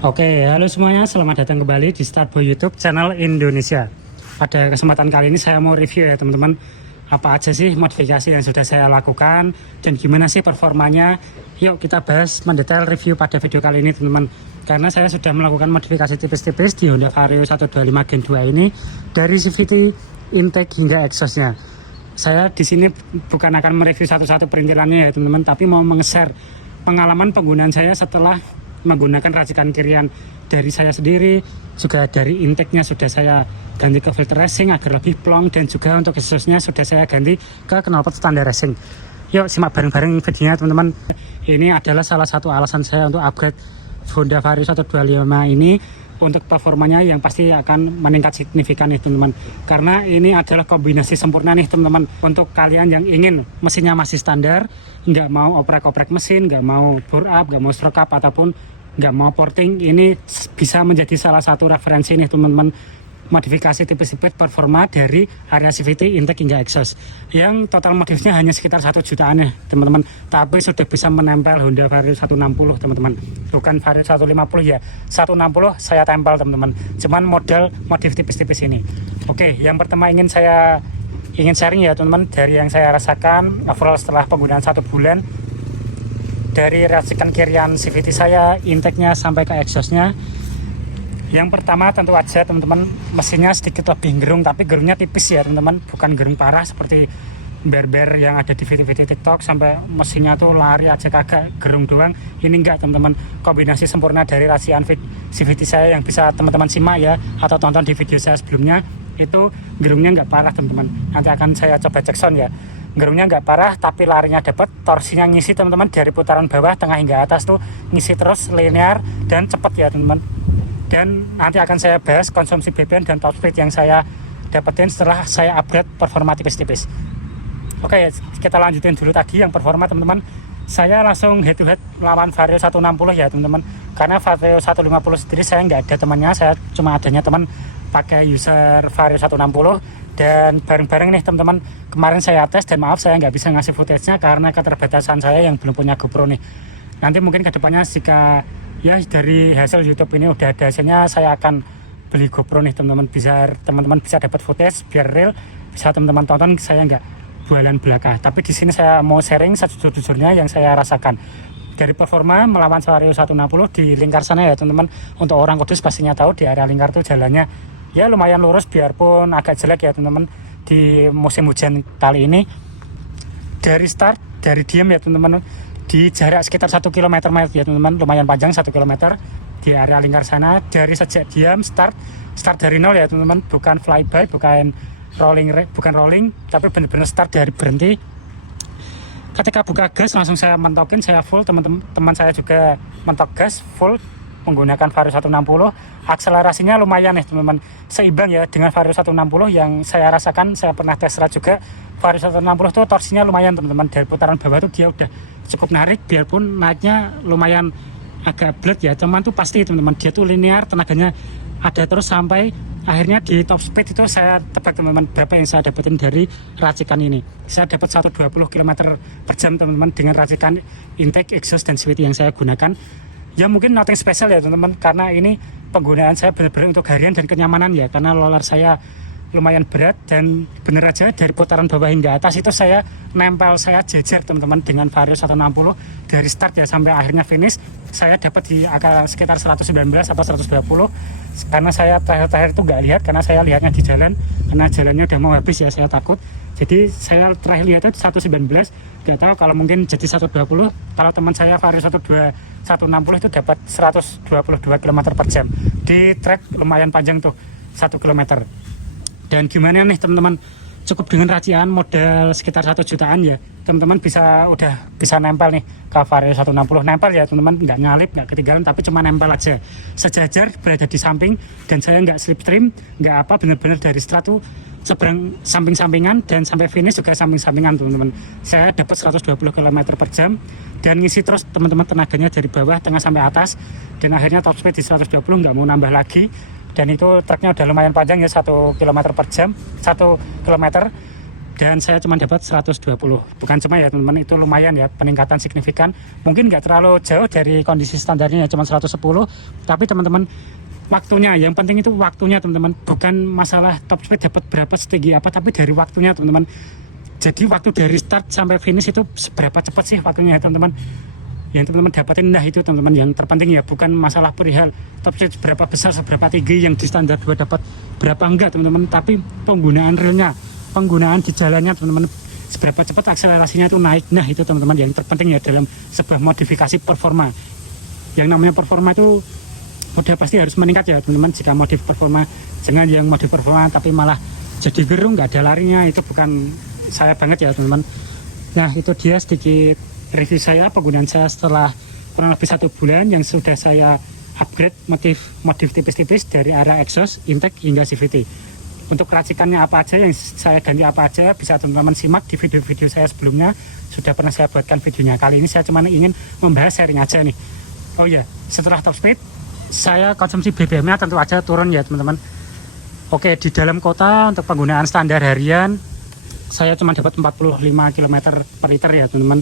Oke, halo semuanya, selamat datang kembali di Startboy YouTube channel Indonesia. Pada kesempatan kali ini saya mau review ya teman-teman, apa aja sih modifikasi yang sudah saya lakukan dan gimana sih performanya. Yuk kita bahas mendetail review pada video kali ini teman-teman. Karena saya sudah melakukan modifikasi tipis-tipis di Honda Vario 125 Gen 2 ini, dari CVT, intake hingga exhaustnya. Saya di sini bukan akan mereview satu-satu perintilannya ya teman-teman, tapi mau meng-share pengalaman penggunaan saya setelah menggunakan racikan kirian dari saya sendiri. Juga dari intake-nya sudah saya ganti ke filter racing agar lebih plong, dan juga untuk exhaust-nya sudah saya ganti ke knalpot standar racing. Yuk simak bareng-bareng videonya teman-teman. Ini adalah salah satu alasan saya untuk upgrade Honda Vario 125 ini, untuk performanya yang pasti akan meningkat signifikan nih teman-teman. Karena ini adalah kombinasi sempurna nih teman-teman, untuk kalian yang ingin mesinnya masih standar, nggak mau oprek-oprek mesin, nggak mau bore up, nggak mau stroke up, ataupun nggak mau porting. Ini bisa menjadi salah satu referensi nih teman-teman, modifikasi tipis-tipis performa dari area CVT, intake hingga exhaust, yang total modifnya hanya sekitar 1 jutaan ya teman-teman, tapi sudah bisa menempel Honda Vario 160 teman-teman, bukan Vario 150 ya, 160 saya tempel teman-teman, cuman modif tipis-tipis ini. Oke, yang pertama ingin sharing ya teman-teman, dari yang saya rasakan overall setelah penggunaan 1 bulan, dari racikan kirian CVT saya, intake-nya sampai ke exhaust-nya. Yang pertama tentu aja teman-teman, mesinnya sedikit lebih gerung, tapi gerungnya tipis ya teman-teman, bukan gerung parah seperti ber-ber yang ada di video-video TikTok sampai mesinnya tuh lari aja kagak, gerung doang. Ini enggak teman-teman, kombinasi sempurna dari racikan CVT saya yang bisa teman-teman simak ya, atau tonton di video saya sebelumnya. Itu gerungnya enggak parah teman-teman, nanti akan saya coba cek sound ya. Gerungnya enggak parah, tapi larinya dapat, torsinya ngisi teman-teman, dari putaran bawah, tengah hingga atas tuh ngisi terus, linear dan cepat ya teman-teman. Dan nanti akan saya bahas konsumsi BBM dan top speed yang saya dapetin setelah saya upgrade performa tipis-tipis. Oke, kita lanjutin dulu tadi yang performa teman-teman. Saya langsung head to head lawan Vario 160 ya teman-teman, karena Vario 150 sendiri saya nggak ada temannya, saya cuma adanya teman pakai user Vario 160. Dan bareng-bareng nih teman-teman, kemarin saya tes, dan maaf saya nggak bisa ngasih footage-nya karena keterbatasan saya yang belum punya GoPro nih. Nanti mungkin kedepannya jika ya dari hasil YouTube ini udah ada hasilnya, saya akan beli GoPro nih teman-teman, bisa teman-teman bisa dapat footage biar real, bisa teman-teman tonton saya nggak bualan belaka. Tapi di sini saya mau sharing sejujur-jujurnya yang saya rasakan dari performa melawan Vario 160 di lingkar sana ya teman-teman. Untuk orang Kudus pastinya tahu di area lingkar tuh jalannya ya lumayan lurus, biarpun agak jelek ya teman-teman di musim hujan kali ini. Dari start, dari diem ya teman-teman, di jarak sekitar 1 km ya teman-teman, lumayan panjang 1 km di area lingkar sana. Dari sejak diam start dari nol ya teman-teman, bukan flyby, bukan rolling, tapi benar-benar start dari berhenti. Ketika buka gas langsung saya mentokin, saya full, teman saya juga mentok gas full menggunakan Vario 160. Akselerasinya lumayan nih teman-teman, seimbang ya dengan Vario 160 yang saya rasakan. Saya pernah tes ride juga, Vario 160 tuh torsinya lumayan teman-teman, dari putaran bawah tuh dia udah cukup narik, biarpun naiknya lumayan agak berat ya, cuman tuh pasti teman-teman dia tuh linear, tenaganya ada terus sampai akhirnya di top speed itu saya tebak teman-teman berapa yang saya dapetin dari racikan ini. Saya dapat 120 km per jam teman-teman dengan racikan intake, exhaust, dan CVT yang saya gunakan. Ya mungkin nothing special ya teman-teman, karena ini penggunaan saya benar-benar untuk harian dan kenyamanan ya, karena roller saya lumayan berat, dan bener aja dari putaran bawah hingga atas itu saya nempel, saya jejer teman-teman dengan Vario 160 dari start ya sampai akhirnya finish. Saya dapat di angka sekitar 119 atau 120, karena saya terakhir itu nggak lihat, karena saya lihatnya di jalan, karena jalannya udah mau habis ya, saya takut. Jadi saya terakhir lihatnya 119, nggak tahu kalau mungkin jadi 120. Kalau teman saya Vario 160 itu dapat 122 km per jam di track lumayan panjang tuh 1 km. Dan gimana nih teman-teman, cukup dengan racian modal sekitar 1 jutaan ya teman-teman, udah bisa nempel nih ke Vario 160. Nempel ya teman-teman, nggak nyalip, nggak ketinggalan, tapi cuma nempel aja, sejajar, berada di samping. Dan saya nggak slipstream, nggak apa, bener-bener dari start tuh seberang, samping-sampingan, dan sampai finish juga samping-sampingan teman-teman. Saya dapat 120 km per jam dan ngisi terus teman-teman, tenaganya dari bawah, tengah sampai atas, dan akhirnya top speed di 120, nggak mau nambah lagi. Dan itu truknya udah lumayan panjang ya, 1 km per jam, 1 km. dan saya cuma dapat 120. Bukan cuma ya teman-teman, itu lumayan ya, peningkatan signifikan. Mungkin nggak terlalu jauh dari kondisi standarnya, cuma 110, tapi teman-teman waktunya, yang penting itu waktunya teman-teman, bukan masalah top speed dapat berapa setinggi apa, tapi dari waktunya teman-teman. Jadi waktu dari start sampai finish itu seberapa cepat sih waktunya ya teman-teman, yang teman-teman dapatin. Nah itu teman-teman yang terpenting ya, bukan masalah perihal top speed berapa besar, seberapa tinggi, yang di standar 2 dapat berapa enggak teman-teman, tapi penggunaan realnya, penggunaan di jalannya teman-teman, seberapa cepat akselerasinya itu naik. Nah itu teman-teman yang terpenting ya dalam sebuah modifikasi performa. Yang namanya performa itu udah pasti harus meningkat ya teman-teman. Jika modif performa, jangan yang modif performa tapi malah jadi gerung, nggak ada larinya, itu bukan saya banget ya teman-teman. Nah itu dia sedikit review saya, penggunaan saya setelah kurang lebih 1 bulan, yang sudah saya upgrade modif tipis-tipis dari arah exhaust, intake hingga CVT. Untuk racikannya apa aja, yang saya ganti apa aja, bisa teman-teman simak di video-video saya sebelumnya, sudah pernah saya buatkan videonya. Kali ini saya cuma ingin membahas sharing aja nih. Oh ya, setelah top speed saya konsumsi BBM-nya tentu aja turun ya teman-teman. Oke, di dalam kota untuk penggunaan standar harian saya cuma dapat 45 km per liter ya teman-teman.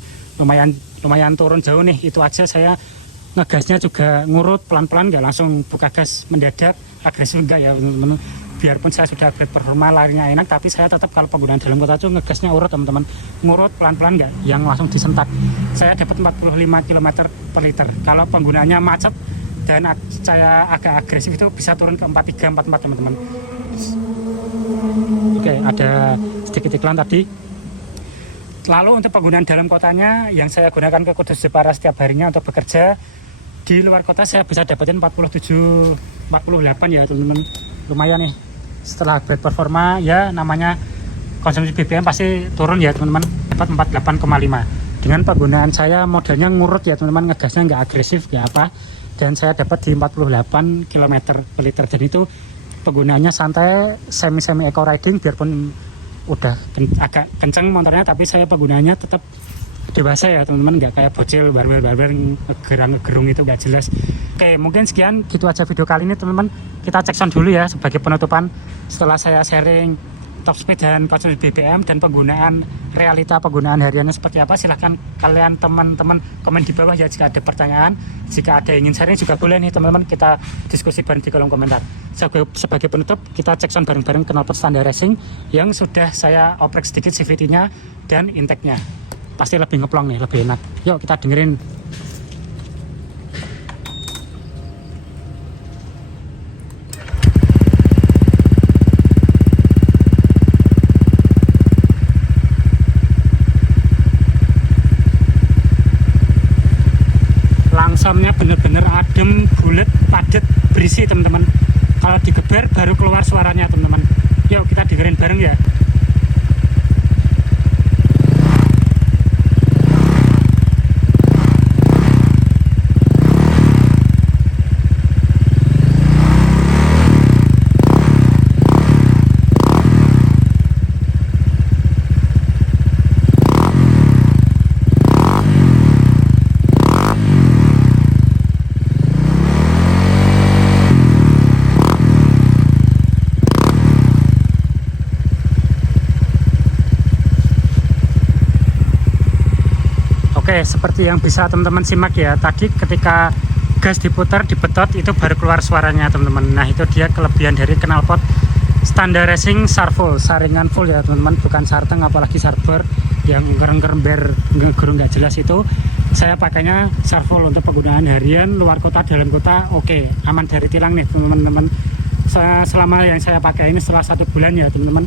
Lumayan turun jauh nih. Itu aja saya ngegasnya juga ngurut pelan-pelan, nggak langsung buka gas mendadak, agresif enggak ya teman-teman. Biarpun saya sudah upgrade performa, larinya enak, tapi saya tetap kalau penggunaan dalam kota itu ngegasnya urut teman-teman, ngurut pelan-pelan, nggak yang langsung disentak. Saya dapat 45 km per liter. Kalau penggunaannya macet dan saya agak agresif itu bisa turun ke 43, 44 teman-teman. Oke, ada sedikit iklan tadi. Lalu untuk penggunaan dalam kotanya, yang saya gunakan ke Kudus Jepara setiap harinya untuk bekerja, di luar kota saya bisa dapetin 47, 48 ya teman-teman. Lumayan nih. Setelah upgrade performa ya, namanya konsumsi BBM pasti turun ya teman-teman, dapat 48,5. Dengan penggunaan saya modelnya ngurut ya teman-teman, ngegasnya nggak agresif nggak apa, dan saya dapat di 48 km per liter. Dan itu penggunaannya santai, semi eco riding, biarpun udah agak kencang motornya, tapi saya penggunaannya tetap dewasa ya teman-teman, nggak kayak bocil barbar ngegerung itu nggak jelas. Oke, mungkin sekian gitu aja video kali ini teman-teman. Kita cek sound dulu ya sebagai penutupan. Setelah saya sharing top speed dan konsumsi BBM dan realita penggunaan hariannya seperti apa, silahkan kalian teman-teman komen di bawah ya jika ada pertanyaan. Jika ada yang ingin sharing juga boleh nih teman-teman, kita diskusi bareng di kolom komentar. Sebagai penutup, kita cek sound bareng-bareng knalpot standar racing yang sudah saya oprek sedikit CVT-nya dan intake-nya. Pasti lebih ngeplong nih, lebih enak. Yuk kita dengerin. Langsungnya bener-bener adem, bulat, padat, berisi teman-teman. Kalau digeber baru keluar suaranya teman-teman. Yuk kita dengerin bareng ya. Oke, seperti yang bisa teman-teman simak ya, tadi ketika gas diputar, dibetot, itu baru keluar suaranya teman-teman. Nah itu dia kelebihan dari knalpot standar racing Sarfull, saringan full ya teman-teman, bukan sarteng apalagi Sarbor yang ngerember gerung nggak jelas. Itu saya pakainya Sarfull untuk penggunaan harian, luar kota, dalam kota. Oke, aman dari tilang nih teman-teman. Selama yang saya pakai ini setelah 1 bulan ya teman-teman.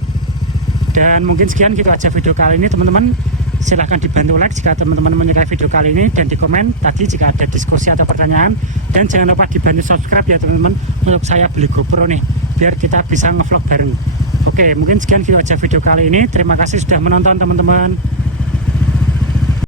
Dan mungkin sekian gitu aja video kali ini teman-teman. Silahkan dibantu like jika teman-teman menyukai video kali ini, dan di komen tadi jika ada diskusi atau pertanyaan. Dan jangan lupa dibantu subscribe ya teman-teman, untuk saya beli GoPro nih, biar kita bisa ngevlog bareng. Oke, mungkin sekian video aja video kali ini. Terima kasih sudah menonton teman-teman.